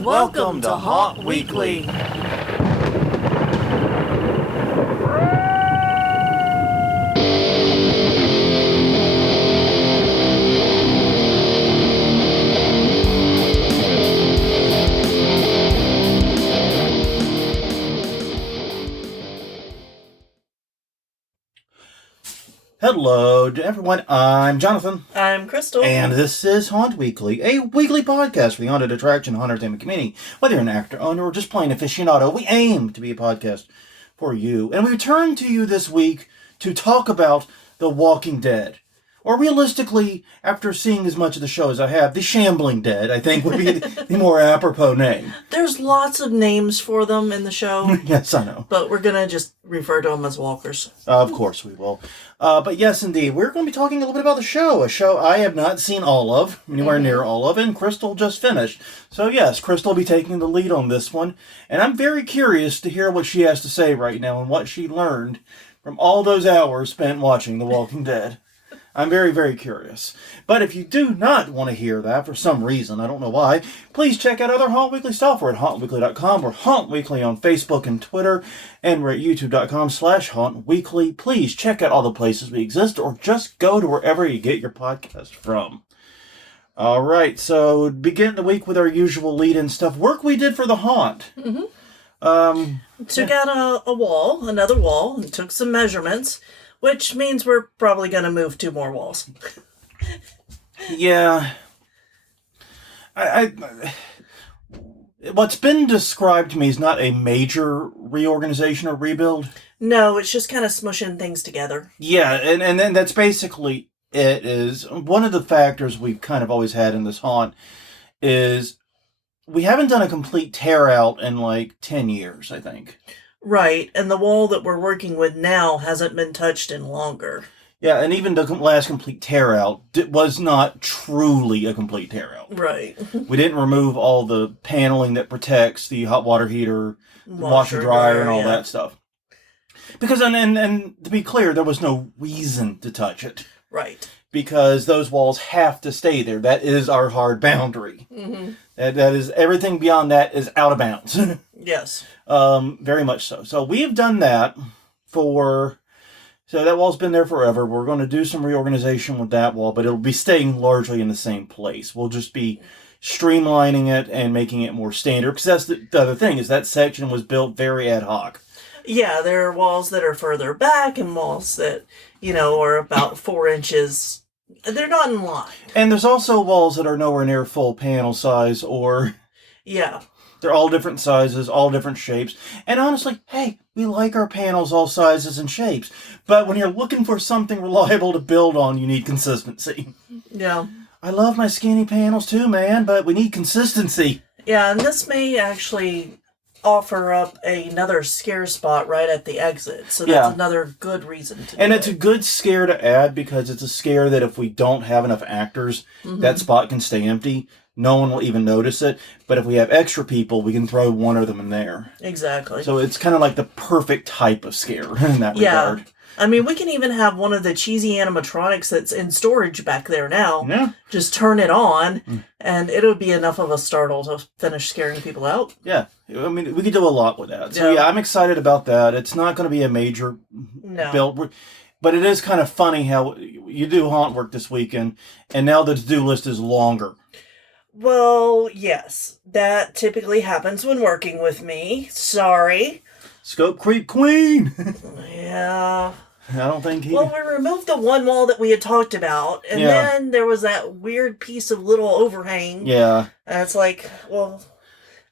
Welcome to Haunt Weekly. Hello to everyone, I'm Jonathan. I'm Crystal. And this is Haunt Weekly, a weekly podcast for the haunted attraction and haunted entertainment community. Whether you're an actor, owner, or just plain aficionado, we aim to be a podcast for you. And we return to you this week to talk about The Walking Dead. Or realistically, after seeing as much of the show as I have, The Shambling Dead, I think would be the more apropos name. There's lots of names for them in the show. Yes, I know. But we're going to just refer to them as walkers. Of course we will. But yes, indeed, we're going to be talking a little bit about the show. A show I have not seen all of, anywhere near all of, and Crystal just finished. So yes, Crystal will be taking the lead on this one. And I'm very curious to hear what she has to say right now and what she learned from all those hours spent watching The Walking Dead. I'm very, very curious. But if you do not want to hear that for some reason, I don't know why, please check out other Haunt Weekly stuff. We're at hauntweekly.com. We're Haunt Weekly on Facebook and Twitter. And we're at youtube.com/hauntweekly. Please check out all the places we exist or just go to wherever you get your podcast from. All right, so begin the week with our usual lead-in stuff. Work we did for the haunt. Took out another wall, and took some measurements. Which means we're probably going to move 2 more walls. Yeah. What's been described to me is not a major reorganization or rebuild. No, it's just kind of smushing things together. Yeah, and then that's basically it. Is one of the factors we've kind of always had in this haunt is we haven't done a complete tear out in like 10 years, I think. Right, and the wall that we're working with now hasn't been touched in longer. Yeah, and even the last complete tear out was not truly a complete tear out. Right. We didn't remove all the paneling that protects the hot water heater, washer dryer, and all that stuff. Because, and to be clear, there was no reason to touch it. Right. Because those walls have to stay there. That is our hard boundary. Mm-hmm. That is, everything beyond that is out of bounds. Yes. Very much so. So we've done that so that wall's been there forever. We're going to do some reorganization with that wall, but it'll be staying largely in the same place. We'll just be streamlining it and making it more standard. Because that's the other thing, is that section was built very ad hoc. Yeah, there are walls that are further back and walls that, are about 4 inches. They're not in line. And there's also walls that are nowhere near full panel size or... Yeah. They're all different sizes, all different shapes. And honestly, hey, we like our panels all sizes and shapes. But when you're looking for something reliable to build on, you need consistency. Yeah. I love my skinny panels too, man, but we need consistency. Yeah, and this may actually offer up another scare spot right at the exit. So that's another good reason to do And it's a good scare to add because it's a scare that if we don't have enough actors, that spot can stay empty. No one will even notice it. But if we have extra people, we can throw one of them in there. Exactly. So it's kind of like the perfect type of scare in that regard. I mean, we can even have one of the cheesy animatronics that's in storage back there now. Yeah. Just turn it on, and it'll be enough of a startle to finish scaring people out. Yeah. I mean, we could do a lot with that. So, I'm excited about that. It's not going to be a major build. But it is kind of funny how you do haunt work this weekend, and now the to-do list is longer. Well, yes. That typically happens when working with me. Sorry. Scope Creep Queen! Yeah. I don't think he... Well, we removed the one wall that we had talked about, and then there was that weird piece of little overhang. Yeah. And it's like, well,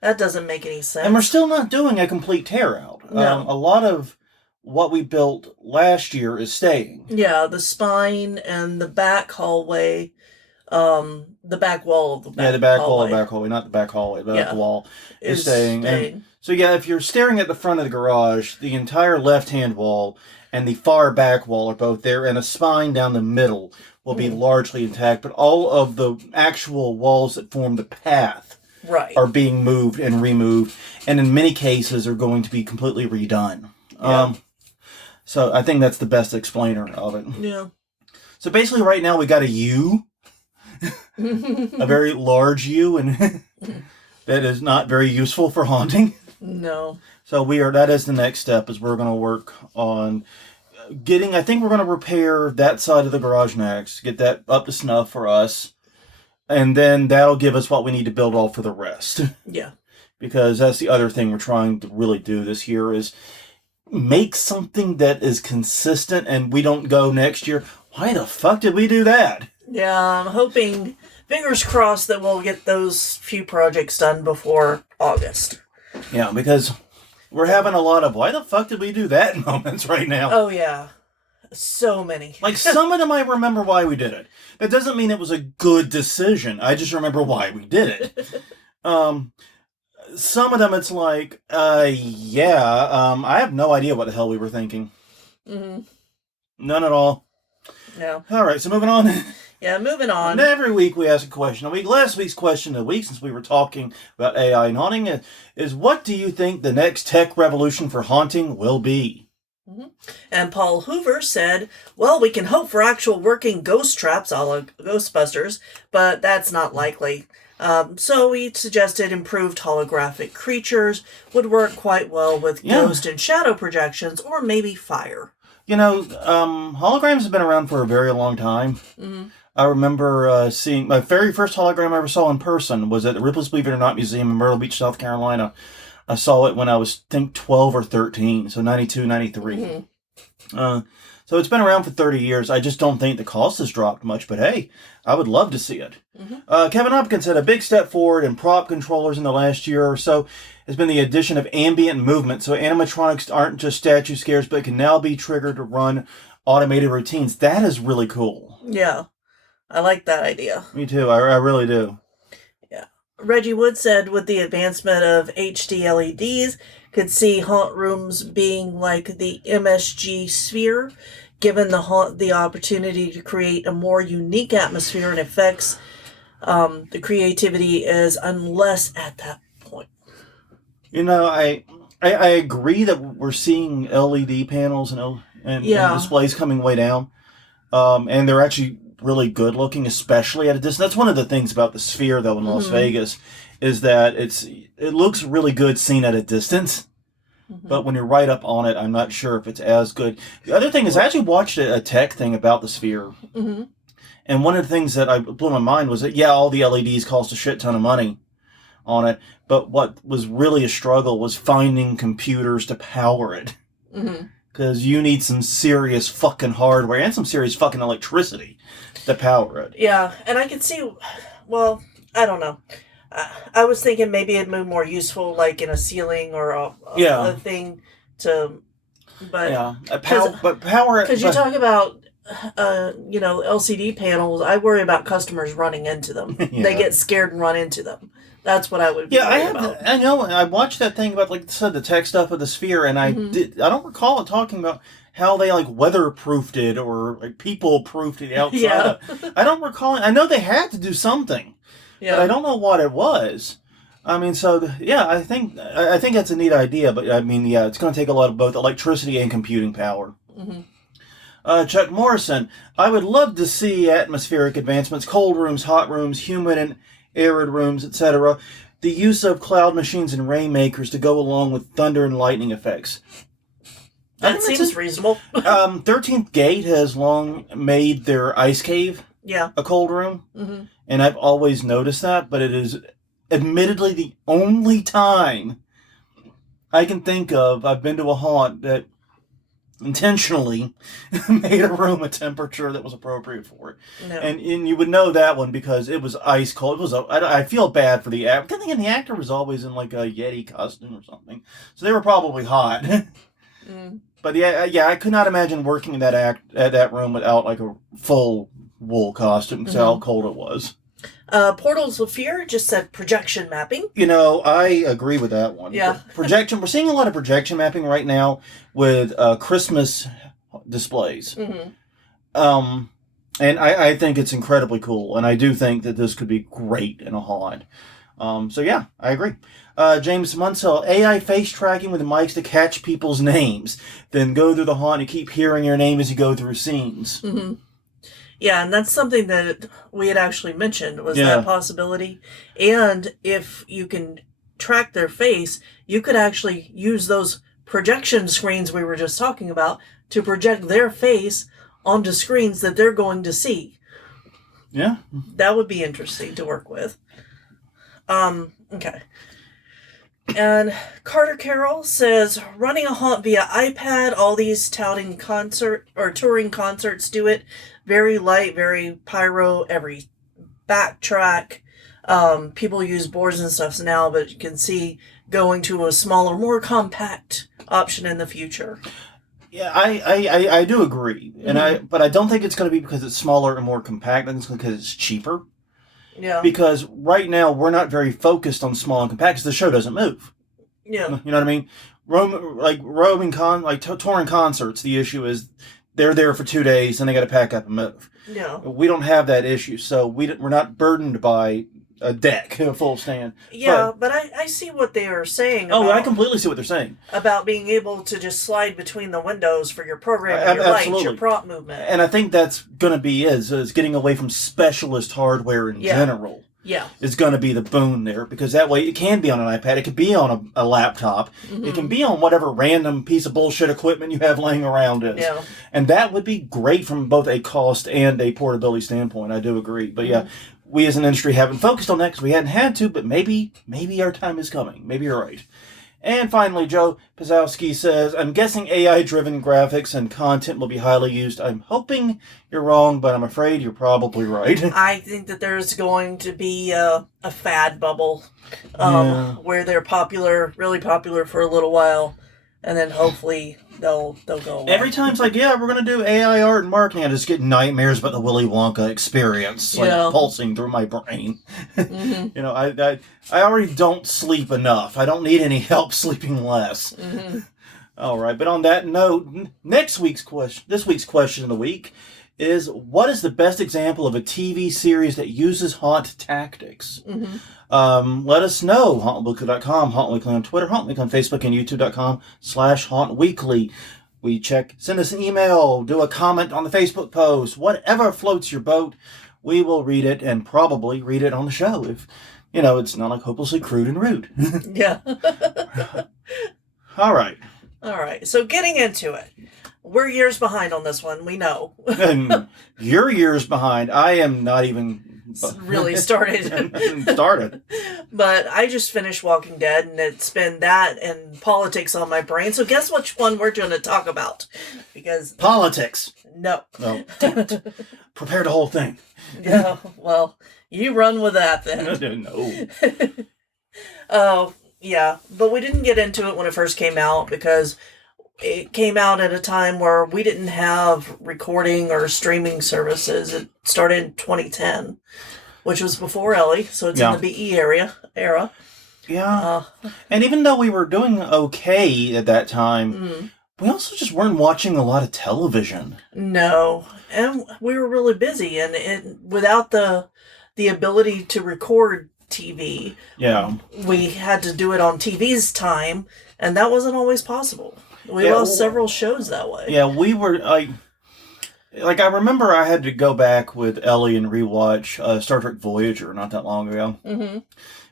that doesn't make any sense. And we're still not doing a complete tear-out. No. A lot of what we built last year is staying. Yeah, the spine and the back hallway... the back wall of the back hallway. Yeah, the back wall of the back hallway, not the back hallway, but the wall is staying. And so if you're staring at the front of the garage, the entire left-hand wall and the far back wall are both there, and a spine down the middle will be largely intact, but all of the actual walls that form the path are being moved and removed, and in many cases are going to be completely redone. Yeah. So I think that's the best explainer of it. Yeah. So basically right now we got a U. A very large U, and that is not very useful for haunting. No. So that is the next step, is we're going to work on I think we're going to repair that side of the garage next, get that up to snuff for us. And then that'll give us what we need to build off for the rest. Yeah. Because that's the other thing we're trying to really do this year, is make something that is consistent, and we don't go next year, why the fuck did we do that? Yeah, I'm hoping, fingers crossed, that we'll get those few projects done before August. Yeah, because we're having a lot of why the fuck did we do that moments right now. Oh, yeah. So many. Like, some of them I remember why we did it. That doesn't mean it was a good decision. I just remember why we did it. Some of them it's like, I have no idea what the hell we were thinking. Mm-hmm. None at all. No. All right, so moving on. Yeah, moving on. And every week we ask a question a week. Last week's question of the week, since we were talking about AI and haunting, is what do you think the next tech revolution for haunting will be? Mm-hmm. And Paul Hoover said, well, we can hope for actual working ghost traps a la Ghostbusters, but that's not likely. So he suggested improved holographic creatures would work quite well with ghost and shadow projections, or maybe fire. You know, holograms have been around for a very long time. Mm-hmm. I remember seeing my very first hologram I ever saw in person was at the Ripley's Believe It or Not Museum in Myrtle Beach, South Carolina. I saw it when I was, I think, 12 or 13, so 92, 93. Mm-hmm. So it's been around for 30 years. I just don't think the cost has dropped much, but hey, I would love to see it. Mm-hmm. Kevin Hopkins said a big step forward in prop controllers in the last year or so has been the addition of ambient movement, so animatronics aren't just statue scares, but can now be triggered to run automated routines. That is really cool. Yeah, I like that idea. Me too. I really do. Yeah. Reggie Wood said with the advancement of HD LEDs, could see haunt rooms being like the MSG sphere, given the opportunity to create a more unique atmosphere and effects. The creativity is unless at that point. You know, I agree that we're seeing LED panels and displays coming way down, and they're actually really good looking, especially at a distance. That's one of the things about the Sphere, though, in Las Vegas, is that it looks really good seen at a distance. But when you're right up on it, I'm not sure if it's as good. The other thing is, I actually watched a tech thing about the Sphere. Mm-hmm. And one of the things that blew my mind was that, all the LEDs cost a shit ton of money on it. But what was really a struggle was finding computers to power it. Because you need some serious fucking hardware and some serious fucking electricity to power it. Yeah, and I could see, well, I don't know. I was thinking maybe it'd be more useful, like in a ceiling or a thing to, but power. Because you talk about, LCD panels. I worry about customers running into them. Yeah. They get scared and run into them. That's what I would. I know. I watched that thing about, like I said, the tech stuff of the Sphere, and I don't recall it talking about how they weatherproofed it or people proofed it outside. Yeah. I don't recall it. I know they had to do something. Yeah. But I don't know what it was. I mean, I think that's a neat idea, but I mean, it's going to take a lot of both electricity and computing power. Mm-hmm. Chuck Morrison, I would love to see atmospheric advancements, cold rooms, hot rooms, humid and arid rooms, etc. The use of cloud machines and rainmakers to go along with thunder and lightning effects. That seems reasonable. 13th Gate has long made their ice cave a cold room. Mm-hmm. And I've always noticed that, but it is admittedly the only time I can think of I've been to a haunt that intentionally made a room a temperature that was appropriate for it. No. And you would know that one because it was ice cold. It was I feel bad for the actor. I think the actor was always in like a Yeti costume or something. So they were probably hot. But I could not imagine working in that room without like a full wool costume because how cold it was. Portals of Fear just said projection mapping. I agree with that one. Yeah. Projection. We're seeing a lot of projection mapping right now with Christmas displays. Mm-hmm. And I think it's incredibly cool. And I do think that this could be great in a haunt. I agree. James Munsell, AI face tracking with mics to catch people's names. Then go through the haunt and keep hearing your name as you go through scenes. Mm-hmm. Yeah, and that's something that we had actually mentioned was Yeah. that possibility. And if you can track their face, you could actually use those projection screens we were just talking about to project their face onto screens that they're going to see. Yeah. That would be interesting to work with. Okay. And Carter Carroll says running a haunt via iPad, all these touting concert or touring concerts do it. Very light, very pyro, every backtrack. People use boards and stuff now, but you can see going to a smaller, more compact option in the future. Yeah, I do agree, and but I don't think it's going to be because it's smaller and more compact. I think it's because it's cheaper. Yeah. Because right now we're not very focused on small and compact because the show doesn't move. Yeah. You know what I mean? Touring concerts. The issue is they're there for 2 days and they got to pack up and move. Yeah. We don't have that issue, so we're not burdened by a deck, a full stand. Yeah, but I see what they are saying. Oh, I completely see what they're saying about being able to just slide between the windows for your programming, your lights, your prop movement. And I think that's going to be is getting away from specialist hardware in general. Yeah. Is going to be the boon there, because that way it can be on an iPad, it could be on a laptop, it can be on whatever random piece of bullshit equipment you have laying around is. Yeah. And that would be great from both a cost and a portability standpoint. I do agree. But yeah, we as an industry haven't focused on that because we hadn't had to, but maybe our time is coming. Maybe you're right. And finally, Joe Pazowski says, I'm guessing AI-driven graphics and content will be highly used. I'm hoping you're wrong, but I'm afraid you're probably right. I think that there's going to be a fad bubble where they're popular, really popular for a little while, and then hopefully they'll go away. Every time it's like, yeah, we're going to do AI art and marketing, I just get nightmares about the Willy Wonka experience, pulsing through my brain. You know, I already don't sleep enough. I don't need any help sleeping less. All right, but on that note, this week's question of the week is, what is the best example of a TV series that uses haunt tactics? Let us know. HauntWeekly.com, HauntWeekly on Twitter, HauntWeekly on Facebook, and YouTube.com/HauntWeekly. Send us an email, do a comment on the Facebook post, whatever floats your boat. We will read it and probably read it on the show if, it's not like hopelessly crude and rude. Yeah. All right. So getting into it. We're years behind on this one, we know. And you're years behind. I am not even really started. But I just finished Walking Dead, and it's been that and politics on my brain. So guess which one we're going to talk about? Because politics. No. No. Damn it. Prepare the whole thing. Yeah. Well, you run with that then. No. Oh, yeah. But we didn't get into it when it first came out because it came out at a time where we didn't have recording or streaming services. It started in 2010, which was before Ellie, so it's in the BE era. Yeah. And even though we were doing okay at that time, we also just weren't watching a lot of television. No. And we were really busy, and without the ability to record TV, we had to do it on TV's time, and that wasn't always possible. We lost several shows that way. Yeah, we were like I remember I had to go back with Ellie and rewatch Star Trek Voyager not that long ago.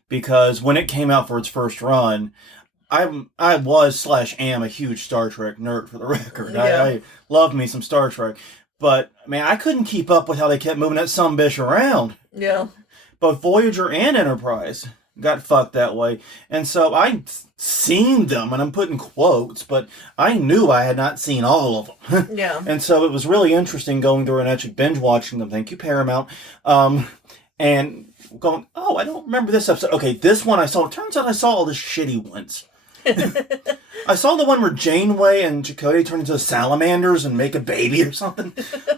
Because when it came out for its first run, I was/am a huge Star Trek nerd, for the record. Yeah. I loved me some Star Trek. But, man, I couldn't keep up with how they kept moving that sumbitch around. Yeah. Both Voyager and Enterprise got fucked that way. And so I'd seen them, and I'm putting quotes, but I knew I had not seen all of them. Yeah. And so it was really interesting going through and actually binge watching them. Thank you, Paramount. And going, I don't remember this episode. Okay, this one I saw. It turns out I saw all the shitty ones. I saw the one where Janeway and Chakotay turn into salamanders and make a baby or something.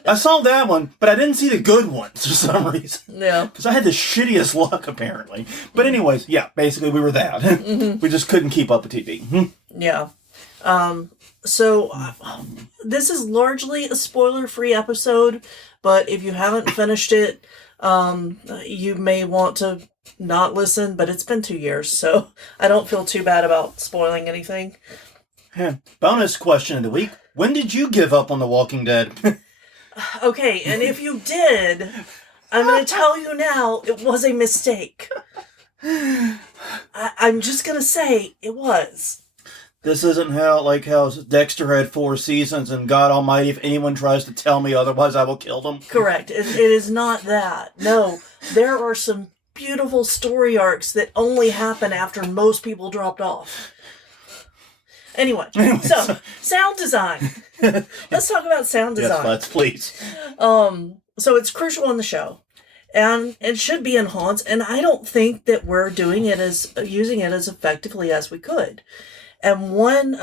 I saw that one, but I didn't see the good ones for some reason. Yeah. Because I had the shittiest luck, apparently. But anyways, yeah, basically we were that. We just couldn't keep up with TV. Yeah. So this is largely a spoiler-free episode, but if you haven't finished it, you may want to not listen, but it's been 2 years, so I don't feel too bad about spoiling anything. Bonus question of the week. When did you give up on The Walking Dead? Okay, and if you did, I'm going to tell you now, it was a mistake. I'm just going to say it was. This isn't how Dexter had 4 seasons and God Almighty, if anyone tries to tell me otherwise, I will kill them. Correct. It is not that. No, there are some beautiful story arcs that only happen after most people dropped off. Anyway, so sound design. Let's talk about sound design. Yes, let's, please. So it's crucial in the show, and it should be in haunts. And I don't think that we're using it as effectively as we could. And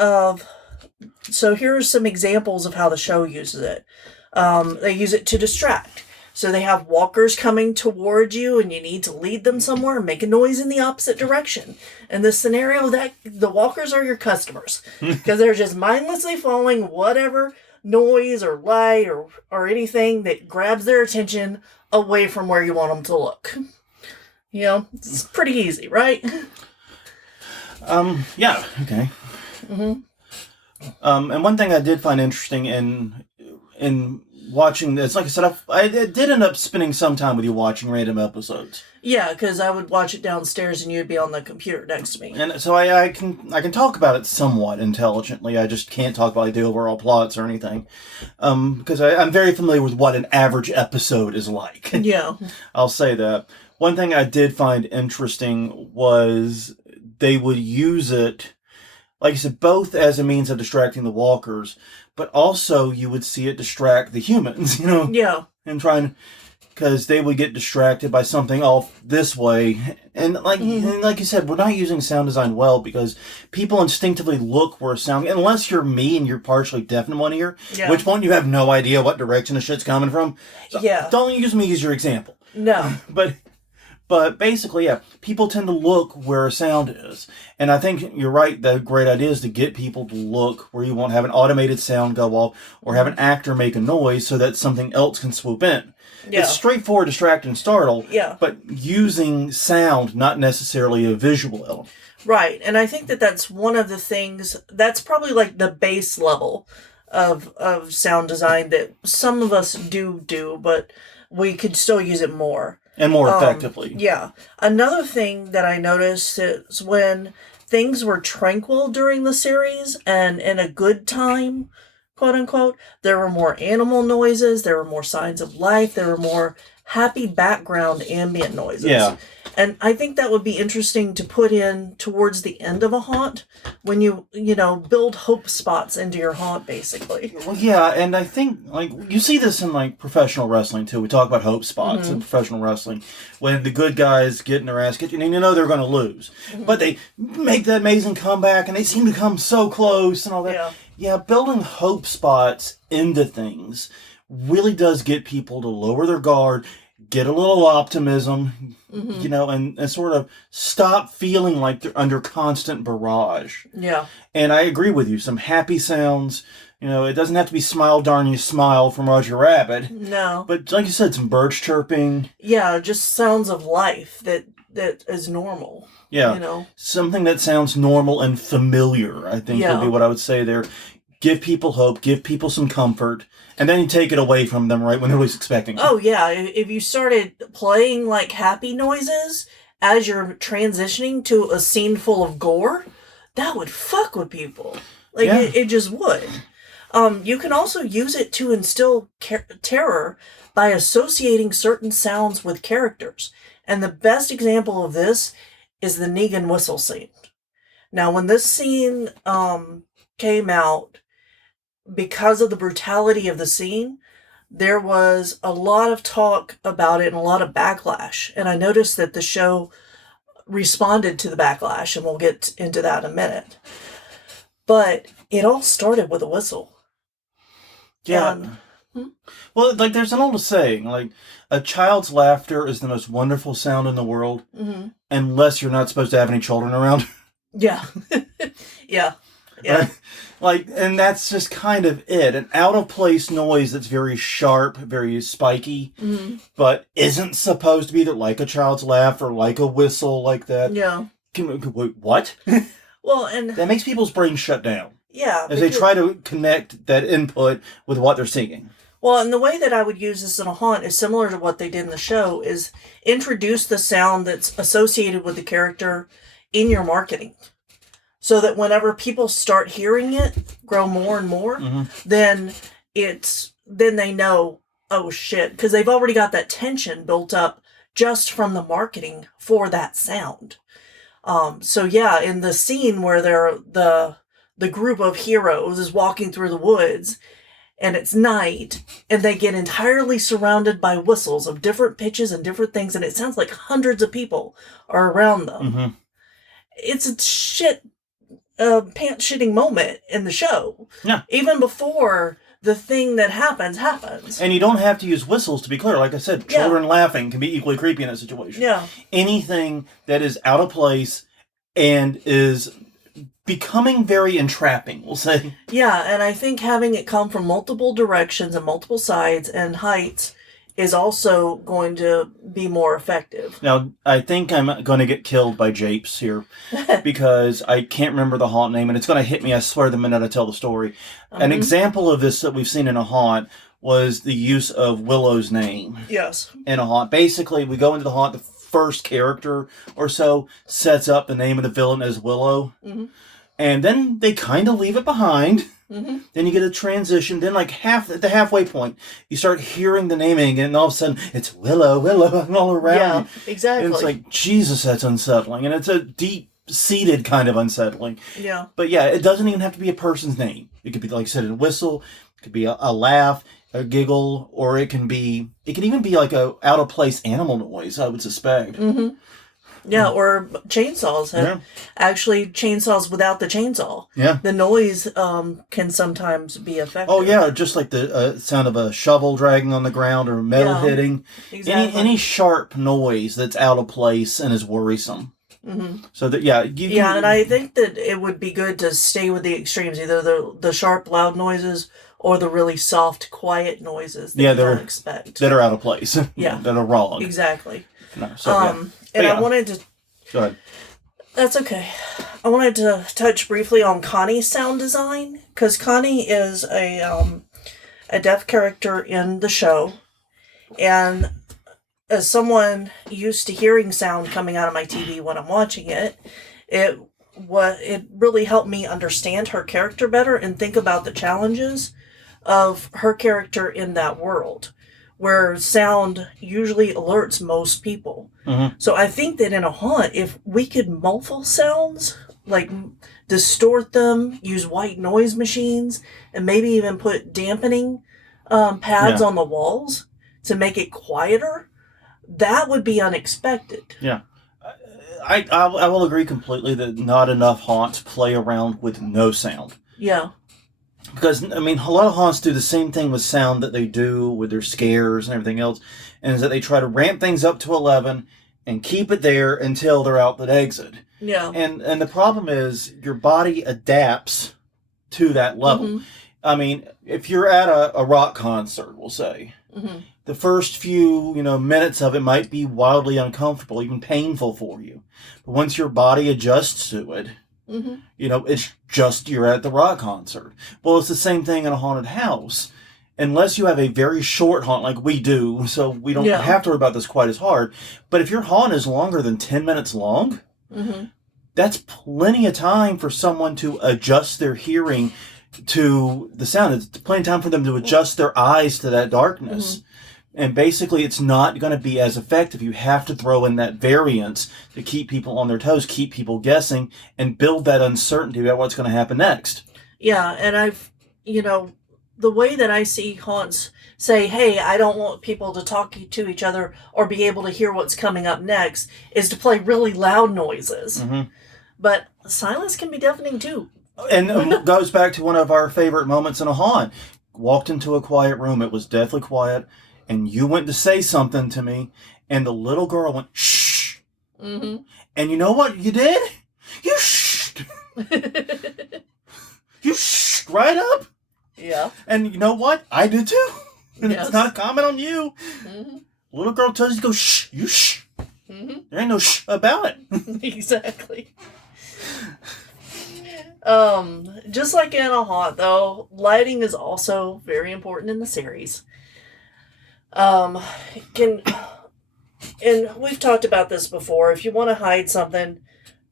so here are some examples of how the show uses it. They use it to distract. So they have walkers coming toward you and you need to lead them somewhere and make a noise in the opposite direction. In this scenario, that the walkers are your customers because they're just mindlessly following whatever noise or light or anything that grabs their attention away from where you want them to look. You know, it's pretty easy, right? Yeah, okay. Mm-hmm. And one thing I did find interesting in watching this, like I said, I did end up spending some time with you watching random episodes. Yeah, because I would watch it downstairs and you'd be on the computer next to me. And so I can talk about it somewhat intelligently. I just can't talk about the overall plots or anything. Because I'm very familiar with what an average episode is like. Yeah. I'll say that. One thing I did find interesting was they would use it, like I said, both as a means of distracting the walkers, but also you would see it distract the humans, you know? Yeah. And because they would get distracted by something off this way. And like you said, we're not using sound design well because people instinctively look where sound, unless you're me and you're partially deaf in one ear, which point you have no idea what direction the shit's coming from. So don't use me as your example. No. But basically, yeah, people tend to look where a sound is. And I think you're right, the great idea is to get people to look where you won't have an automated sound go off or have an actor make a noise so that something else can swoop in. Yeah. It's straightforward, distract, and startle, but using sound, not necessarily a visual element. Right, and I think that's one of the things, that's probably like the base level of sound design that some of us do, but we could still use it more. And more effectively. Yeah. Another thing that I noticed is when things were tranquil during the series and in a good time, quote unquote, there were more animal noises, there were more signs of life, there were more happy background ambient noises. Yeah. And I think that would be interesting to put in towards the end of a haunt when you build hope spots into your haunt, basically. Well, yeah, and I think, you see this in, professional wrestling, too. We talk about hope spots in professional wrestling. When the good guys get in their ass kicked, and they're going to lose. But they make that amazing comeback, and they seem to come so close and all that. Yeah, building hope spots into things really does get people to lower their guard, get a little optimism, and sort of stop feeling like they're under constant barrage. Yeah. And I agree with you. Some happy sounds, it doesn't have to be Smile Darn You Smile from Roger Rabbit. No. But like you said, some birds chirping. Yeah, just sounds of life that is normal. Yeah. Something that sounds normal and familiar, I think would be what I would say there. Give people hope, give people some comfort, and then you take it away from them right when they're least expecting it. Oh, yeah. If you started playing, happy noises as you're transitioning to a scene full of gore, that would fuck with people. It just would. You can also use it to instill terror by associating certain sounds with characters. And the best example of this is the Negan whistle scene. Now, when this scene came out, because of the brutality of the scene, there was a lot of talk about it and a lot of backlash. And I noticed that the show responded to the backlash, and we'll get into that in a minute. But it all started with a whistle. Yeah. Well, there's an old saying, a child's laughter is the most wonderful sound in the world, unless you're not supposed to have any children around. Yeah. Yeah. Yeah. And that's just kind of it. An out-of-place noise that's very sharp, very spiky, but isn't supposed to be like a child's laugh or like a whistle like that. Yeah. Wait, what? Well, and that makes people's brains shut down. Yeah. As they try to connect that input with what they're seeing. Well, and the way that I would use this in a haunt is similar to what they did in the show, is introduce the sound that's associated with the character in your marketing. So that whenever people start hearing it grow more and more, then they know, oh shit, because they've already got that tension built up just from the marketing for that sound. So yeah, in the scene where the group of heroes is walking through the woods and it's night and they get entirely surrounded by whistles of different pitches and different things, and it sounds like hundreds of people are around them. It's a pants shitting moment in the show. Yeah. Even before the thing that happens. And you don't have to use whistles, to be clear. Like I said, children laughing can be equally creepy in that situation. Yeah. Anything that is out of place and is becoming very entrapping, we'll say. Yeah, and I think having it come from multiple directions and multiple sides and heights is also going to be more effective. Now, I think I'm going to get killed by Japes here because I can't remember the haunt name, and it's going to hit me, I swear, the minute I tell the story. An example of this that we've seen in a haunt was the use of Willow's name. Yes. In a haunt. Basically, we go into the haunt, the first character or so sets up the name of the villain as Willow, and then they kind of leave it behind. Then you get a transition. Then, like at the halfway point, you start hearing the naming again, and all of a sudden, it's Willow all around. Yeah, exactly. And it's like, Jesus, that's unsettling. And it's a deep-seated kind of unsettling. Yeah. But yeah, it doesn't even have to be a person's name. It could be, like I said, a whistle. It could be a laugh, a giggle, or it can even be like a out-of-place animal noise, I would suspect. Yeah, or chainsaws. Actually, chainsaws without the chainsaw. Yeah. The noise can sometimes be effective. Oh, yeah, just like the sound of a shovel dragging on the ground or metal hitting. Exactly. Any sharp noise that's out of place and is worrisome. So that, and I think that it would be good to stay with the extremes, either the sharp, loud noises or the really soft, quiet noises that you don't expect. That are out of place. Yeah. That are wrong. Exactly. No, so, I wanted to... Go ahead. That's okay. I wanted to touch briefly on Connie's sound design, because Connie is a deaf character in the show, and as someone used to hearing sound coming out of my TV when I'm watching it, it really helped me understand her character better and think about the challenges of her character in that world, where sound usually alerts most people. So I think that in a haunt, if we could muffle sounds, like distort them, use white noise machines, and maybe even put dampening pads on the walls to make it quieter, that would be unexpected. Yeah. I will agree completely that not enough haunts play around with no sound. Yeah. Because, I mean, a lot of haunts do the same thing with sound that they do with their scares and everything else, and is that they try to ramp things up to 11 and keep it there until they're out the exit. Yeah. And the problem is your body adapts to that level. I mean, if you're at a rock concert, we'll say, the first few, minutes of it might be wildly uncomfortable, even painful for you. But once your body adjusts to it, it's just you're at the rock concert. Well, it's the same thing in a haunted house. Unless you have a very short haunt like we do, so we don't have to worry about this quite as hard. But if your haunt is longer than 10 minutes long, that's plenty of time for someone to adjust their hearing to the sound. It's plenty of time for them to adjust their eyes to that darkness. And basically, it's not going to be as effective. You have to throw in that variance to keep people on their toes, keep people guessing, and build that uncertainty about what's going to happen next. Yeah, and the way that I see haunts say, hey, I don't want people to talk to each other or be able to hear what's coming up next, is to play really loud noises. But silence can be deafening too. And it goes back to one of our favorite moments in a haunt. Walked into a quiet room. It was deathly quiet. And you went to say something to me. And the little girl went, shh. And you know what you did? You shh. You shh right up. Yeah. And you know what? I did too. And it's not a comment on you. Little girl tells you to go shh. You shh. There ain't no shh about it. Exactly. Just like in a haunt, though, lighting is also very important in the series. Um, can and we've talked about this before. If you want to hide something,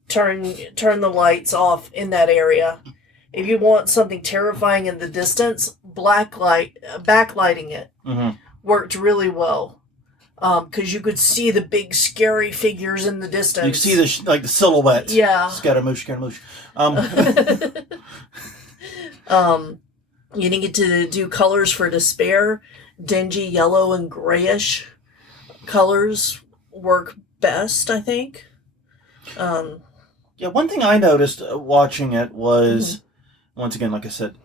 turn the lights off in that area. If you want something terrifying in the distance, backlighting it Mm-hmm. worked really well. Because you could see the big scary figures in the distance. You can see the silhouette. Yeah. Scaramouche, Scaramouche. You need to do colors for despair. Dingy yellow and grayish colors work best, I think. Yeah, one thing I noticed watching it was, once again, like I said,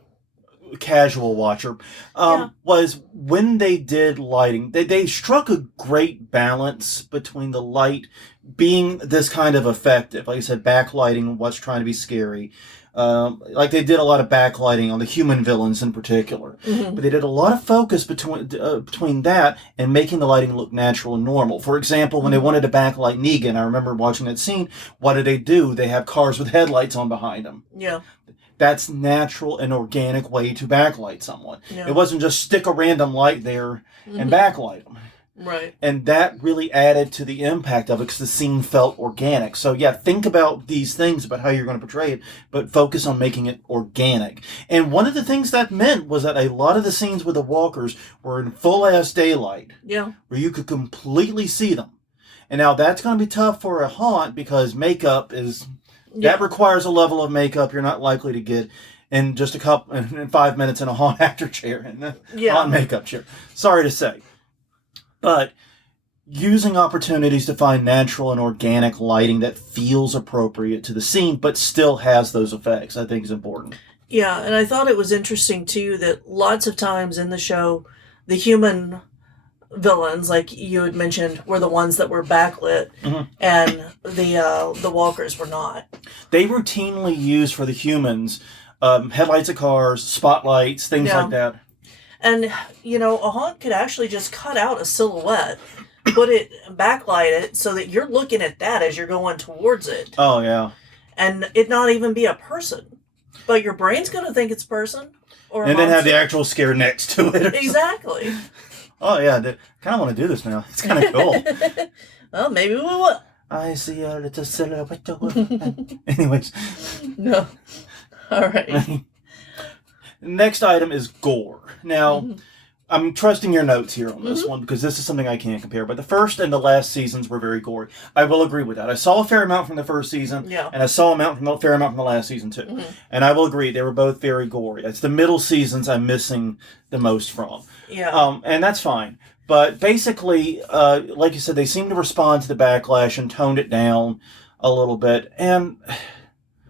casual watcher, was when they did lighting, they struck a great balance between the light being this kind of effective, like I said, backlighting what's trying to be scary. Like they did a lot of backlighting on the human villains in particular, but they did a lot of focus between that and making the lighting look natural and normal. For example, when they wanted to backlight Negan, I remember watching that scene. What did they do? They have cars with headlights on behind them. Yeah. That's natural and organic way to backlight someone. Yeah. It wasn't just stick a random light there and backlight them. Right. And that really added to the impact of it because the scene felt organic. So yeah, think about these things about how you're going to portray it, but focus on making it organic. And one of the things that meant was that a lot of the scenes with the walkers were in full-ass daylight. Yeah. Where you could completely see them. And now that's going to be tough for a haunt because makeup is... Yeah. That requires a level of makeup you're not likely to get in just in 5 minutes in a haunt actor chair and a haunt makeup chair. Sorry to say. But using opportunities to find natural and organic lighting that feels appropriate to the scene but still has those effects, I think is important. Yeah, and I thought it was interesting, too, that lots of times in the show, the human villains, like you had mentioned, were the ones that were backlit, and the walkers were not. They routinely use for the humans headlights of cars, spotlights, things like that. And, a haunt could actually just cut out a silhouette, backlight it so that you're looking at that as you're going towards it. Oh, yeah. And it not even be a person. But your brain's going to think it's a person. And then have the actual scare next to it. Exactly. Oh, yeah. I kind of want to do this now. It's kind of cool. Well, maybe we will. I see a little silhouette. Anyways. No. All right. Next item is Gore. Now, I'm trusting your notes here on this one because this is something I can't compare. But the first and the last seasons were very gory. I will agree with that. I saw a fair amount from the first season, and I saw a fair amount from the last season too. And I will agree they were both very gory. It's the middle seasons I'm missing the most from. Yeah. And that's fine. But basically, like you said, they seem to respond to the backlash and toned it down a little bit. And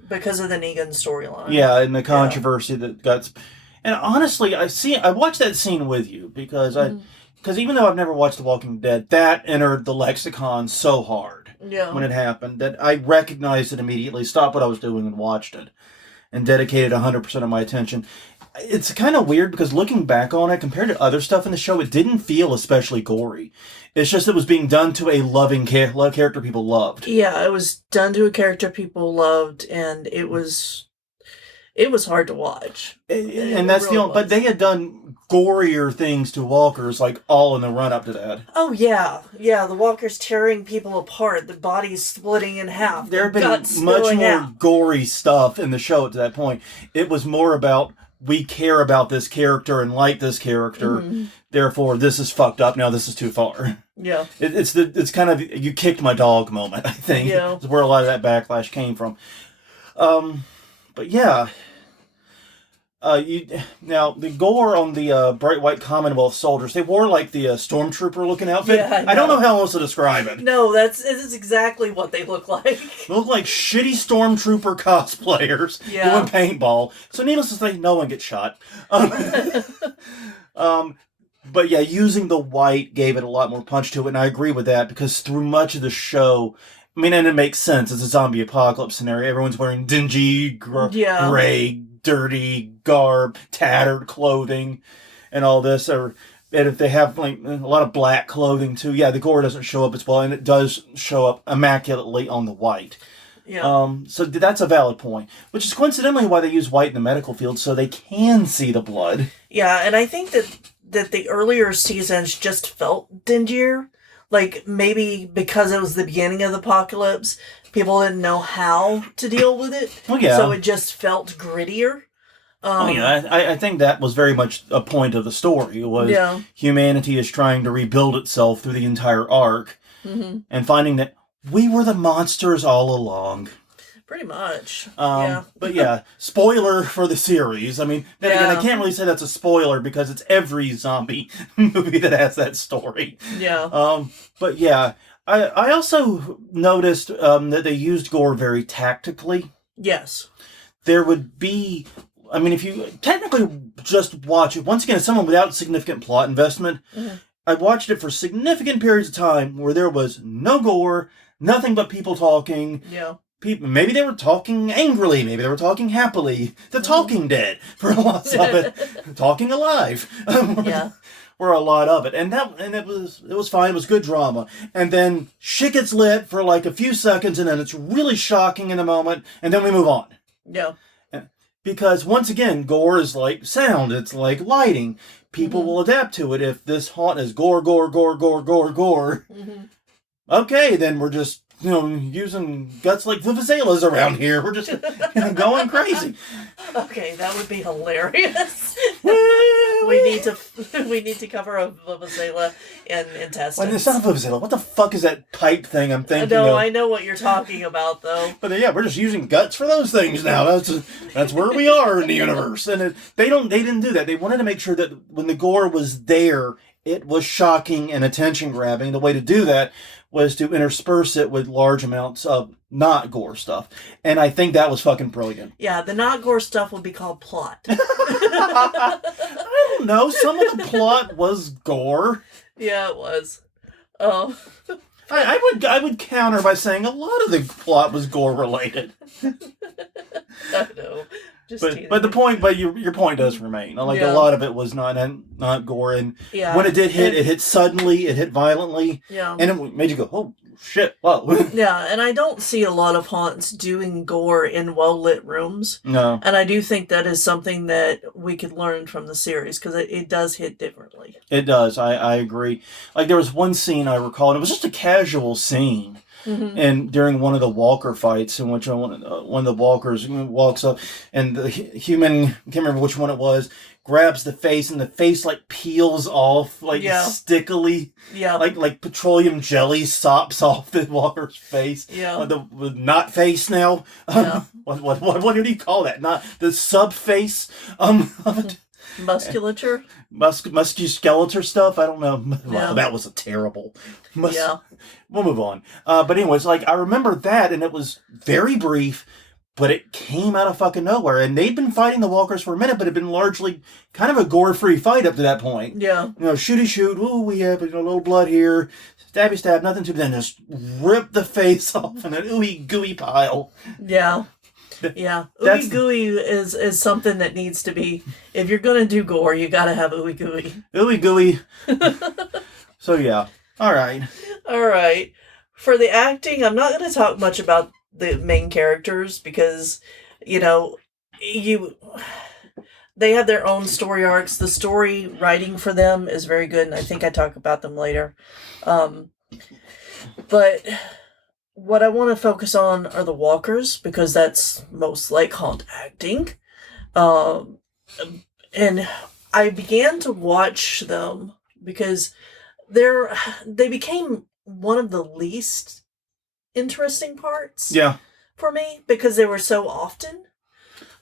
because of the Negan storyline. Yeah, and the controversy that got... And honestly, I watched that scene with you because even though I've never watched The Walking Dead, that entered the lexicon so hard when it happened that I recognized it immediately, stopped what I was doing and watched it, and dedicated 100% of my attention. It's kind of weird because looking back on it, compared to other stuff in the show, it didn't feel especially gory. It's just it was being done to a loving character people loved. Yeah, it was done to a character people loved, and it was hard to watch. And that's really the only... But they had done gorier things to walkers, like all in the run-up to that. Oh, yeah. Yeah, the walkers tearing people apart, the bodies splitting in half, there had been much more gory stuff in the show up to that point. It was more about... we care about this character and like this character, therefore this is fucked up, now this is too far. Yeah. It's kind of you kicked my dog moment, I think. Yeah. It's where a lot of that backlash came from. But yeah. Now, the gore on the bright white Commonwealth soldiers, they wore like the stormtrooper looking outfit. Yeah, I don't know how else to describe it. No, it is exactly what they look like. They look like shitty stormtrooper cosplayers doing paintball. So needless to say, no one gets shot. But yeah, using the white gave it a lot more punch to it, and I agree with that because through much of the show, I mean, and it makes sense. It's a zombie apocalypse scenario. Everyone's wearing dingy, gray, dirty garb, tattered clothing, and all this. And if they have like a lot of black clothing too, the gore doesn't show up as well, and it does show up immaculately on the white. Yeah. So that's a valid point, which is coincidentally why they use white in the medical field, so they can see the blood. Yeah, and I think that the earlier seasons just felt dingier. Like maybe because it was the beginning of the apocalypse, people didn't know how to deal with it. Well, yeah. So it just felt grittier. I think that was very much a point of the story, was humanity is trying to rebuild itself through the entire arc, and finding that we were the monsters all along. Pretty much. But yeah, spoiler for the series. I mean, then again, I can't really say that's a spoiler because it's every zombie movie that has that story. Yeah. But yeah, I also noticed that they used gore very tactically. Yes. There would be, I mean, if you technically just watch it, once again, as someone without significant plot investment, I watched it for significant periods of time where there was no gore, nothing but people talking. Yeah. People, maybe they were talking angrily, maybe they were talking happily. The Talking Dead for a lot of it, Talking Alive. Were a lot of it, and it was fine. It was good drama, and then shit gets lit for like a few seconds, and then it's really shocking in the moment, and then we move on. Yeah. Because once again, gore is like sound. It's like lighting. People will adapt to it. If this haunt is gore, gore, gore, gore, gore, gore. Okay, then we're just using guts like vuvuzelas around here. We're just going crazy. Okay, that would be hilarious. we need to cover a vuvuzela in intestines. Well, it's not a vuvuzela. What the fuck is that pipe thing I'm thinking No, of? I know what you're talking about, though. But yeah, we're just using guts for those things now. That's where we are in the universe. And they didn't do that. They wanted to make sure that when the gore was there, it was shocking and attention grabbing. The way to do that was to intersperse it with large amounts of not gore stuff. And I think that was fucking brilliant. Yeah, the not gore stuff would be called plot. I don't know. Some of the plot was gore. Yeah, it was. Oh. I would counter by saying a lot of the plot was gore related. I know. But the point, your point does remain. Like a lot of it was not gore, and when it did hit, it hit suddenly, it hit violently, and it made you go, "Oh shit!" Wow. Yeah, and I don't see a lot of haunts doing gore in well lit rooms. No, and I do think that is something that we could learn from the series because it does hit differently. It does. I agree. Like there was one scene I recall, and it was just a casual scene. And during one of the walker fights, in which one of the walkers walks up, and the human, I can't remember which one it was, grabs the face, and the face like peels off, like stickily, like petroleum jelly sops off the walker's face. Yeah, the not face now. What did he call that? Not the sub face. Musculature? Muscuskeletal stuff? I don't know. Wow, that was a terrible. We'll move on. But anyways, like, I remember that, and it was very brief, but it came out of fucking nowhere. And they'd been fighting the walkers for a minute, but it had been largely kind of a gore-free fight up to that point. Yeah. Shooty shoot, ooh, we have a little blood here, stabby stab, nothing to, then just rip the face off in an ooey gooey pile. Yeah. Yeah, ooey gooey is something that needs to be. If you're gonna do gore, you gotta have ooey gooey. Ooey gooey. So yeah, all right. For the acting, I'm not gonna talk much about the main characters because, they have their own story arcs. The story writing for them is very good, and I think I talk about them later. But what I want to focus on are the walkers, because that's most like haunt acting. And I began to watch them because they became one of the least interesting parts for me, because they were so often.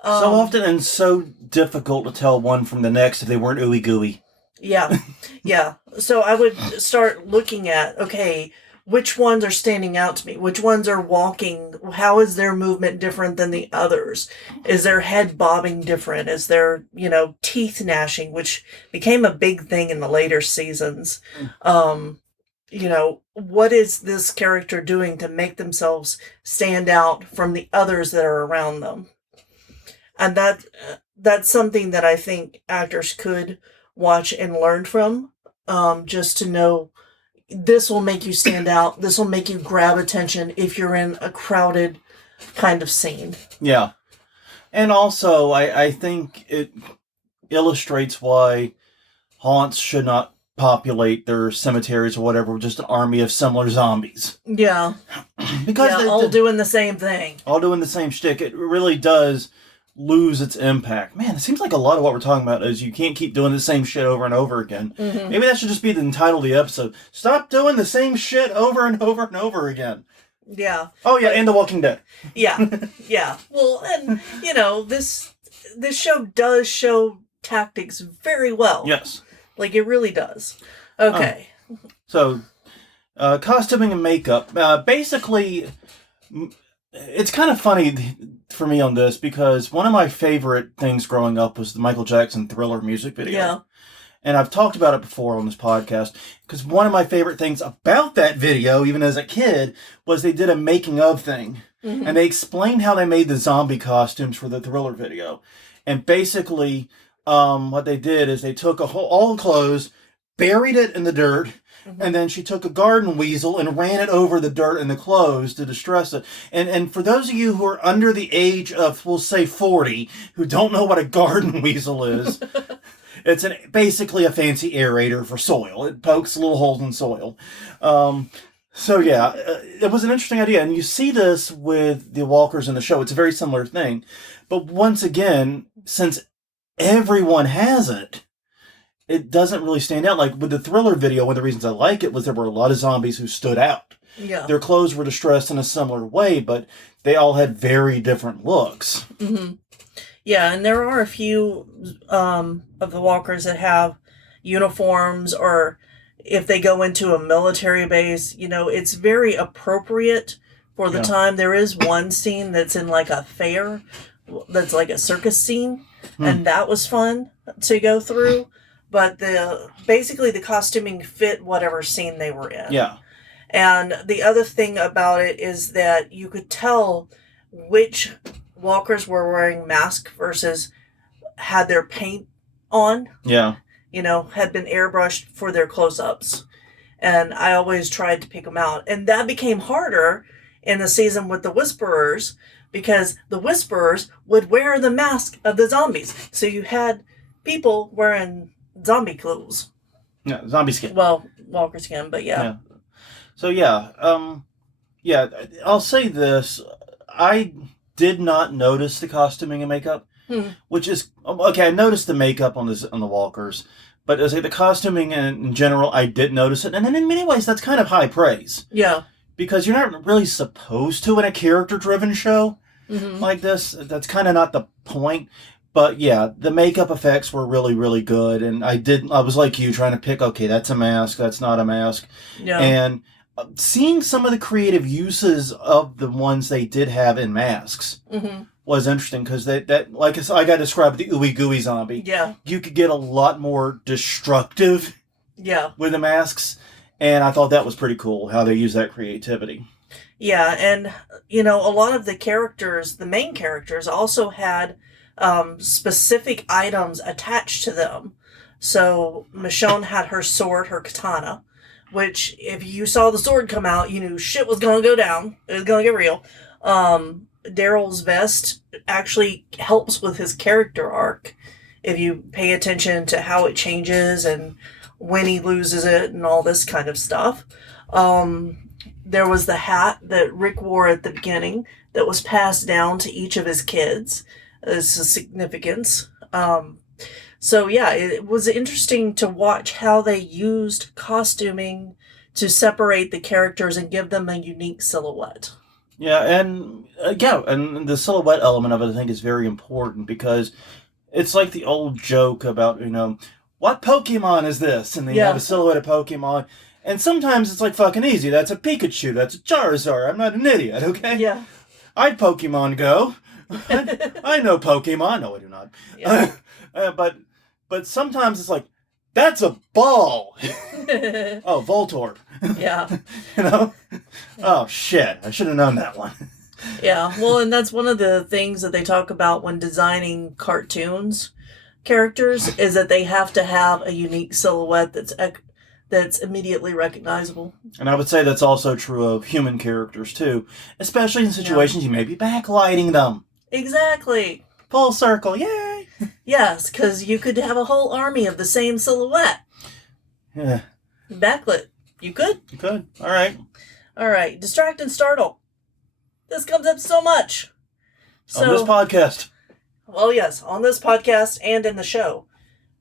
So often and so difficult to tell one from the next if they weren't ooey gooey. Yeah. Yeah. So I would start looking at, okay, which ones are standing out to me? Which ones are walking? How is their movement different than the others? Is their head bobbing different? Is their, teeth gnashing, which became a big thing in the later seasons? What is this character doing to make themselves stand out from the others that are around them? And that's something that I think actors could watch and learn from, just to know this will make you stand out. This will make you grab attention if you're in a crowded kind of scene. Yeah. And also, I think it illustrates why haunts should not populate their cemeteries or whatever with just an army of similar zombies. Yeah. Because all doing the same thing. All doing the same shtick. It really does lose its impact. Man, it seems like a lot of what we're talking about is you can't keep doing the same shit over and over again. Mm-hmm. Maybe that should just be the title of the episode. Stop doing the same shit over and over and over again. Yeah. Oh, yeah, and The Walking Dead. Yeah. Yeah. Well, and, this show does show tactics very well. Yes. Like, it really does. Okay. So, costuming and makeup. Basically, it's kind of funny for me on this because one of my favorite things growing up was the Michael Jackson Thriller music video. Yeah. And I've talked about it before on this podcast because one of my favorite things about that video, even as a kid, was they did a making of thing. Mm-hmm. And they explained how they made the zombie costumes for the Thriller video. And basically, what they did is they took all the clothes, buried it in the dirt, mm-hmm. and then she took a garden weasel and ran it over the dirt and the clothes to distress it. And for those of you who are under the age of, we'll say 40, who don't know what a garden weasel is, it's basically a fancy aerator for soil. It pokes little holes in soil. So yeah, it was an interesting idea. And you see this with the walkers in the show. It's a very similar thing. But once again, since everyone has it, it doesn't really stand out. Like with the Thriller video, one of the reasons I like it was there were a lot of zombies who stood out. Yeah. Their clothes were distressed in a similar way, but they all had very different looks. Mm-hmm. Yeah, and there are a few of the walkers that have uniforms, or if they go into a military base, it's very appropriate for the time. There is one scene that's in like a fair, that's like a circus scene, and that was fun to go through. But basically the costuming fit whatever scene they were in. Yeah. And the other thing about it is that you could tell which walkers were wearing masks versus had their paint on. Yeah. Had been airbrushed for their close-ups. And I always tried to pick them out. And that became harder in the season with the Whisperers, because the Whisperers would wear the mask of the zombies. So you had people wearing zombie clothes. Yeah, zombie skin. Well, walker skin, but yeah. So yeah, I'll say this. I did not notice the costuming and makeup, which is okay. I noticed the makeup on the walkers, but as the costuming in general, I did notice it, and in many ways, that's kind of high praise. Yeah, because you're not really supposed to in a character-driven show like this. That's kind of not the point. But yeah, the makeup effects were really, really good, and I was like you, trying to pick. Okay, that's a mask. That's not a mask. Yeah, and seeing some of the creative uses of the ones they did have in masks was interesting, because that like I got described the ooey gooey zombie. Yeah, you could get a lot more destructive. Yeah, with the masks, and I thought that was pretty cool how they use that creativity. Yeah, and a lot of the main characters, also had specific items attached to them. So Michonne had her sword, her katana, which if you saw the sword come out, you knew shit was going to go down. It was going to get real. Daryl's vest actually helps with his character arc if you pay attention to how it changes and when he loses it and all this kind of stuff. There was the hat that Rick wore at the beginning that was passed down to each of his kids. It's a significance. So yeah, it was interesting to watch how they used costuming to separate the characters and give them a unique silhouette. Yeah, and and the silhouette element of it, I think, is very important, because it's like the old joke about, what Pokemon is this? And they have a silhouette of Pokemon. And sometimes it's like fucking easy. That's a Pikachu. That's a Charizard. I'm not an idiot, okay? Yeah. I'd Pokemon Go. I know Pokemon. No, I do not. Yeah. But sometimes it's like, that's a ball. Oh, Voltorb. Yeah. Oh, shit. I should have known that one. Yeah. Well, and that's one of the things that they talk about when designing cartoons characters, is that they have to have a unique silhouette that's immediately recognizable. And I would say that's also true of human characters, too. Especially in situations you may be backlighting them. Exactly. Full circle, yay! Yes, because you could have a whole army of the same silhouette. Yeah. Backlit. You could. You could. All right. All right. Distract and startle. This comes up so much. On this podcast. Well, yes, on this podcast and in the show.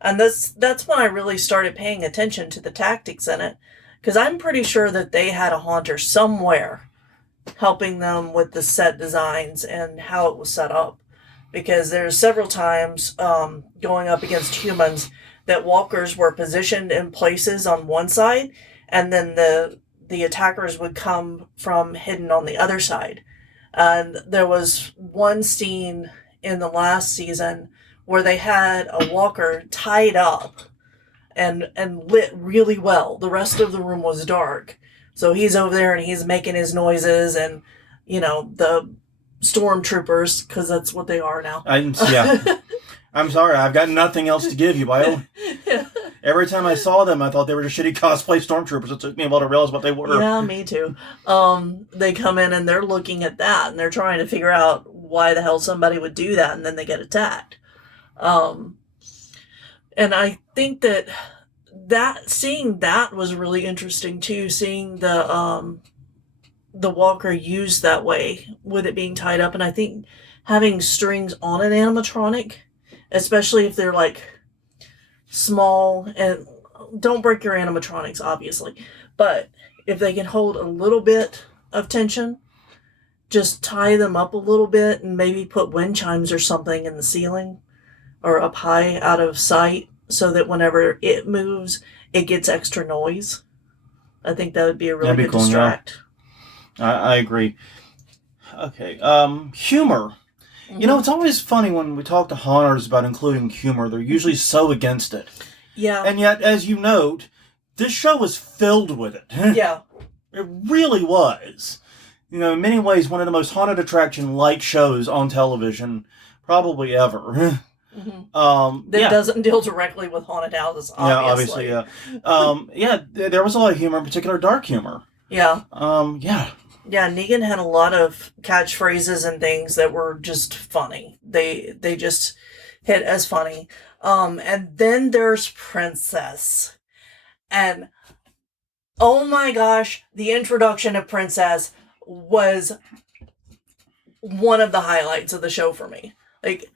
And that's when I really started paying attention to the tactics in it. Because I'm pretty sure that they had a haunter somewhere helping them with the set designs and how it was set up. Because there's several times going up against humans that walkers were positioned in places on one side, and then the attackers would come from hidden on the other side. And there was one scene in the last season where they had a walker tied up and lit really well. The rest of the room was dark. So he's over there and he's making his noises, and, the stormtroopers, because that's what they are now. Yeah. I'm sorry, I've got nothing else to give you, Every time I saw them, I thought they were just shitty cosplay stormtroopers. It took me a while to realize what they were. Yeah, me too. They come in and they're looking at that, and they're trying to figure out why the hell somebody would do that, and then they get attacked. And I think that seeing that was really interesting too. Seeing the walker used that way with it being tied up, and I think having strings on an animatronic, especially if they're like small, and don't break your animatronics, obviously, but if they can hold a little bit of tension, just tie them up a little bit and maybe put wind chimes or something in the ceiling or up high out of sight so that whenever it moves, it gets extra noise. I think that would be a really good cool, distract. Yeah. I agree. Okay. Humor. Mm-hmm. It's always funny when we talk to haunters about including humor. They're usually so against it. Yeah. And yet, as you note, this show was filled with it. Yeah. It really was. In many ways, one of the most haunted attraction-like shows on television probably ever. Mm-hmm. That doesn't deal directly with haunted houses, obviously. Yeah, obviously, yeah. There was a lot of humor, in particular dark humor. Yeah. Yeah. Yeah, Negan had a lot of catchphrases and things that were just funny. They just hit as funny. And then there's Princess. And oh my gosh, the introduction of Princess was one of the highlights of the show for me. Like,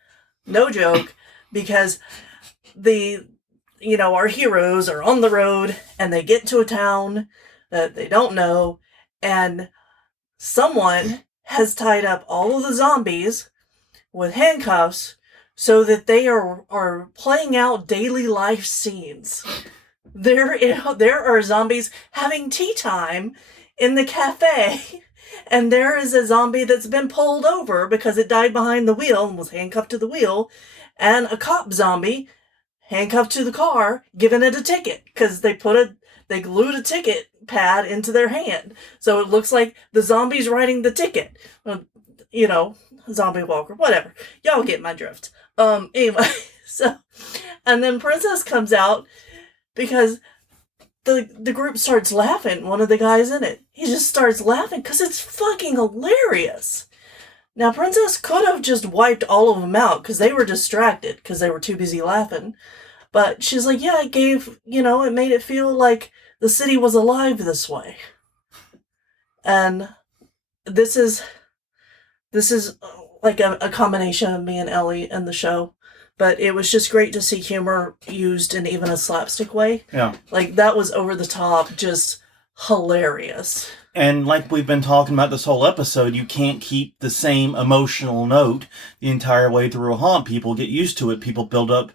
no joke, because our heroes are on the road and they get to a town that they don't know, and someone has tied up all of the zombies with handcuffs so that they are playing out daily life scenes. There are zombies having tea time in the cafe, and there is a zombie that's been pulled over because it died behind the wheel and was handcuffed to the wheel, and a cop zombie handcuffed to the car, giving it a ticket because they glued a ticket pad into their hand. So it looks like the zombie's writing the ticket. Zombie walker, whatever. Y'all get my drift. Anyway, and then Princess comes out because the group starts laughing. One of the guys in it, he just starts laughing because it's fucking hilarious. Now, Princess could have just wiped all of them out because they were distracted because they were too busy laughing. But she's like, yeah, it made it feel like the city was alive this way. And this is like a combination of me and Ellie and the show. But it was just great to see humor used in even a slapstick way. Yeah. Like, that was over the top, just hilarious. And like we've been talking about this whole episode, you can't keep the same emotional note the entire way through a haunt. People get used to it. People build up,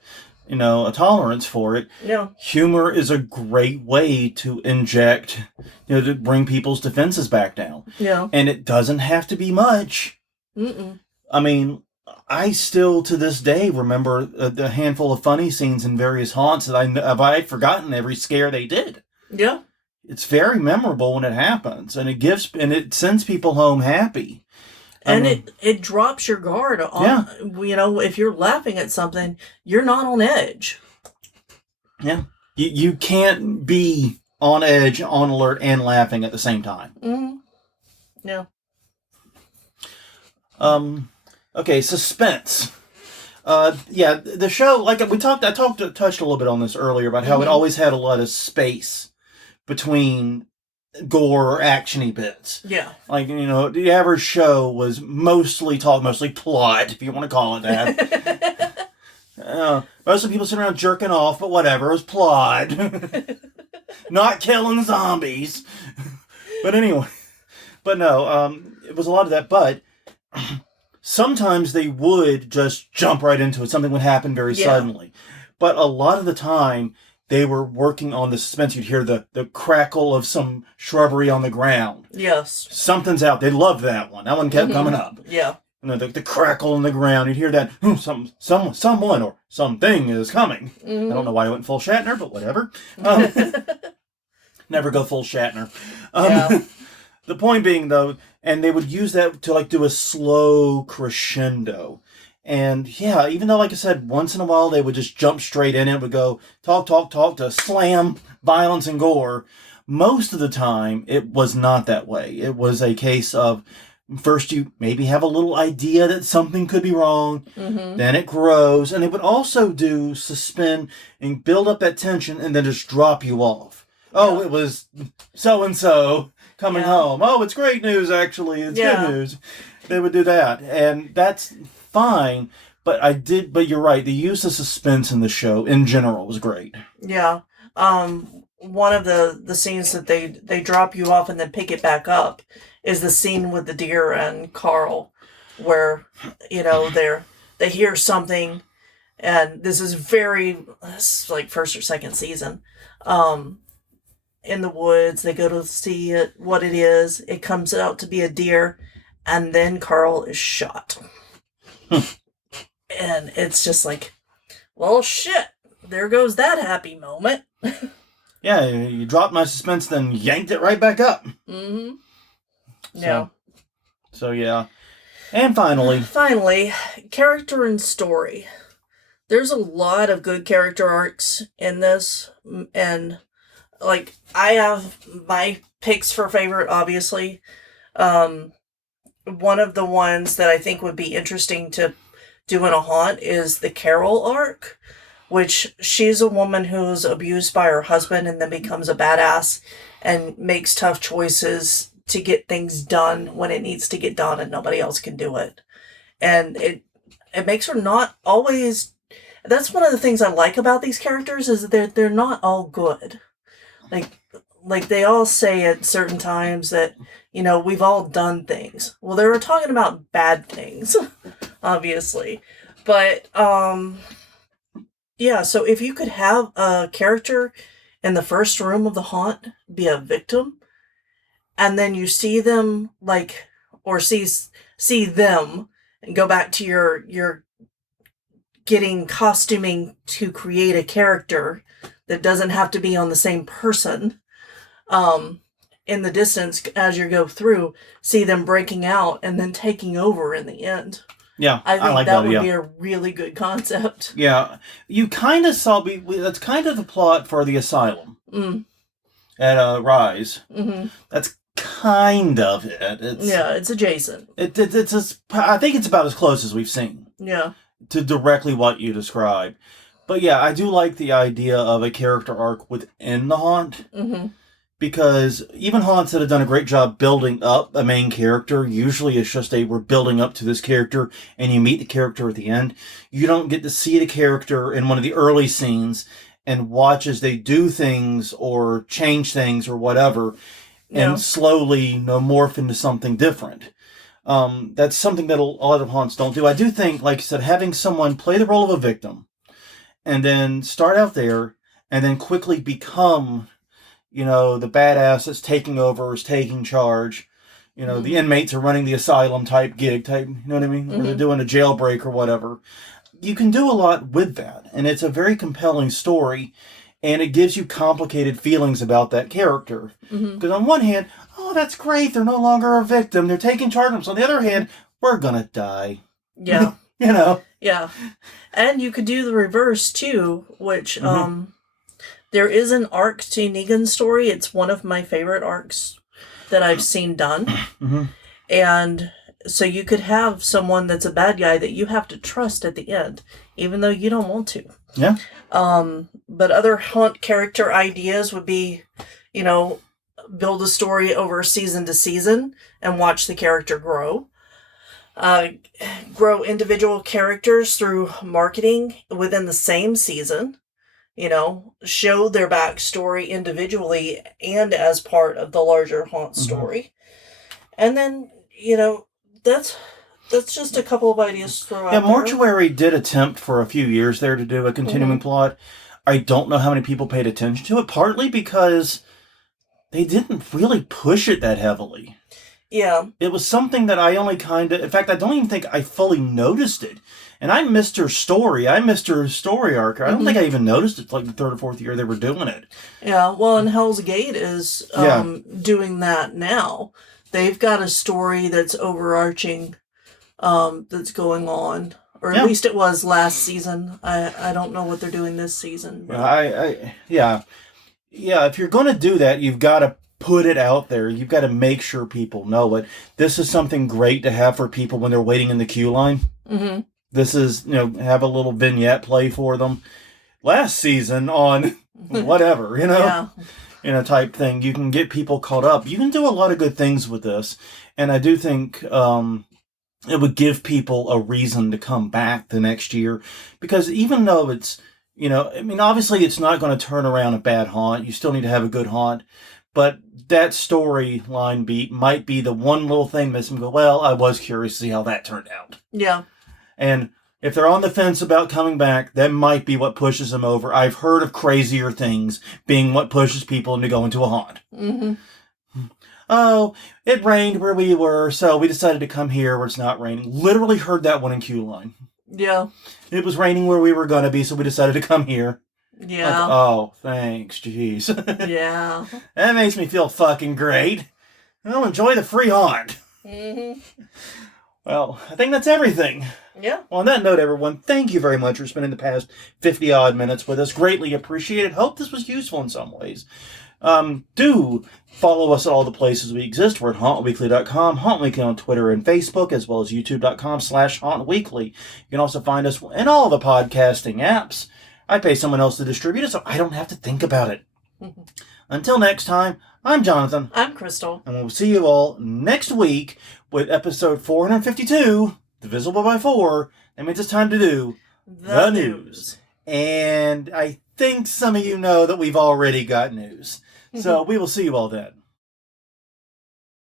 a tolerance for it. Yeah. Humor is a great way to inject, to bring people's defenses back down. Yeah. And it doesn't have to be much. Mm-mm. I mean, I still, to this day, remember the handful of funny scenes in various haunts that I'd forgotten every scare they did. Yeah. It's very memorable when it happens, and it sends people home happy. And it drops your guard on, if you're laughing at something, you're not on edge. Yeah. You can't be on edge, on alert, and laughing at the same time. Mm-hmm. Yeah. Okay, Suspense. Yeah, the show, like I touched a little bit on this earlier about how it always had a lot of space between gore or actiony bits. Yeah. Like, the average show was mostly plot, if you want to call it that. Most of the people sitting around jerking off, but whatever, it was plot. Not killing zombies. But anyway, but no, it was a lot of that, but sometimes they would just jump right into it. Something would happen very suddenly. But a lot of the time, they were working on the suspense. You'd hear the crackle of some shrubbery on the ground. Yes. Something's out. They loved that one. That one kept coming up. Yeah. The crackle in the ground. You'd hear that, someone or something is coming. I don't know why I went full Shatner, but whatever. Never go full Shatner. The point being, though, and they would use that to do a slow crescendo. And yeah, even though, like I said, once in a while they would just jump straight in, it would go talk to slam, violence, and gore. Most of the time, it was not that way. It was a case of first you maybe have a little idea that something could be wrong, then it grows, and it would also suspend and build up that tension and then just drop you off. Oh, it was so-and-so coming home. Oh, it's great news, actually. It's good news. They would do that. And that's fine. But you're right. The use of suspense in the show in general was great. Yeah. One of the scenes that they drop you off and then pick it back up is the scene with the deer and Carl, where, they hear something, and this is like first or second season. In the woods, they go to see what it is. It comes out to be a deer, and then Carl is shot. And it's just like, well, shit, there goes that happy moment. Yeah, you dropped my suspense, then yanked it right back up. Mm-hmm. Yeah. So yeah. And finally, character and story. There's a lot of good character arcs in this, and I have my picks for favorite, obviously. One of the ones that I think would be interesting to do in a haunt is the Carol arc, which she's a woman who's abused by her husband and then becomes a badass and makes tough choices to get things done when it needs to get done and nobody else can do it. And it makes her not always... That's one of the things I like about these characters is that they're not all good. Like they all say at certain times that, we've all done things. Well, they were talking about bad things, obviously. But, yeah, so if you could have a character in the first room of the haunt be a victim, and then you see them, or see them, and go back to your getting costuming to create a character that doesn't have to be on the same person, in the distance as you go through, see them breaking out and then taking over in the end. Yeah, I think like that would be a really good concept. Yeah, you kind of saw, that's kind of the plot for the Asylum at Rise. Mm-hmm. That's kind of it. It's adjacent. I think it's about as close as we've seen. Yeah. To directly what you described. But yeah, I do like the idea of a character arc within the haunt. Mm-hmm. Because even haunts that have done a great job building up a main character, usually it's just we're building up to this character and you meet the character at the end. You don't get to see the character in one of the early scenes and watch as they do things or change things or whatever and slowly morph into something different. That's something that a lot of haunts don't do. I do think, like I said, having someone play the role of a victim and then start out there and then quickly become... the badass that's taking over, is taking charge. The inmates are running the asylum type gig, you know what I mean? Or they're doing a jailbreak or whatever. You can do a lot with that. And it's a very compelling story. And it gives you complicated feelings about that character. Because on one hand, oh, that's great. They're no longer a victim. They're taking charge of them. So on the other hand, we're going to die. Yeah. Yeah. And you could do the reverse, too, which... There is an arc to Negan's story. It's one of my favorite arcs that I've seen done. Mm-hmm. And so you could have someone that's a bad guy that you have to trust at the end, even though you don't want to. Yeah. But other Haunt character ideas would be, build a story over season to season and watch the character grow. Grow individual characters through marketing within the same season. Show their backstory individually and as part of the larger Haunt story. And then, that's just a couple of ideas to throw out there. Mortuary did attempt for a few years there to do a continuing plot. I don't know how many people paid attention to it, partly because they didn't really push it that heavily. Yeah. It was something that I only in fact, I don't even think I fully noticed it. And I missed her story. I missed her story arc. I don't think I even noticed it like the third or fourth year they were doing it. Yeah, well, and Hell's Gate is doing that now. They've got a story that's overarching, that's going on. Or at least it was last season. I don't know what they're doing this season. But... Yeah, if you're going to do that, you've got to put it out there. You've got to make sure people know it. This is something great to have for people when they're waiting in the queue line. Mm-hmm. This is, have a little vignette play for them. Last season on whatever, type thing. You can get people caught up. You can do a lot of good things with this. And I do think it would give people a reason to come back the next year. Because even though it's, obviously it's not going to turn around a bad haunt. You still need to have a good haunt. But that storyline beat might be the one little thing missing. Go, well, I was curious to see how that turned out. Yeah. And if they're on the fence about coming back, that might be what pushes them over. I've heard of crazier things being what pushes people into going to a haunt. Mm-hmm. Oh, it rained where we were, so we decided to come here where it's not raining. Literally heard that one in queue line. Yeah. It was raining where we were going to be, so we decided to come here. Yeah. Oh, thanks, jeez. Yeah. That makes me feel fucking great. I'll enjoy the free haunt. Mm-hmm. Well, I think that's everything. Yeah. Well, on that note, everyone, thank you very much for spending the past 50-odd minutes with us. Greatly appreciated. Hope this was useful in some ways. Do follow us at all the places we exist. We're at hauntweekly.com, hauntweekly on Twitter and Facebook, as well as youtube.com/hauntweekly. You can also find us in all the podcasting apps. I pay someone else to distribute it, so I don't have to think about it. Until next time, I'm Jonathan. I'm Crystal. And we'll see you all next week with episode 452, Divisible by 4. That means it's time to do the news. And I think some of you know that we've already got news. So we will see you all then.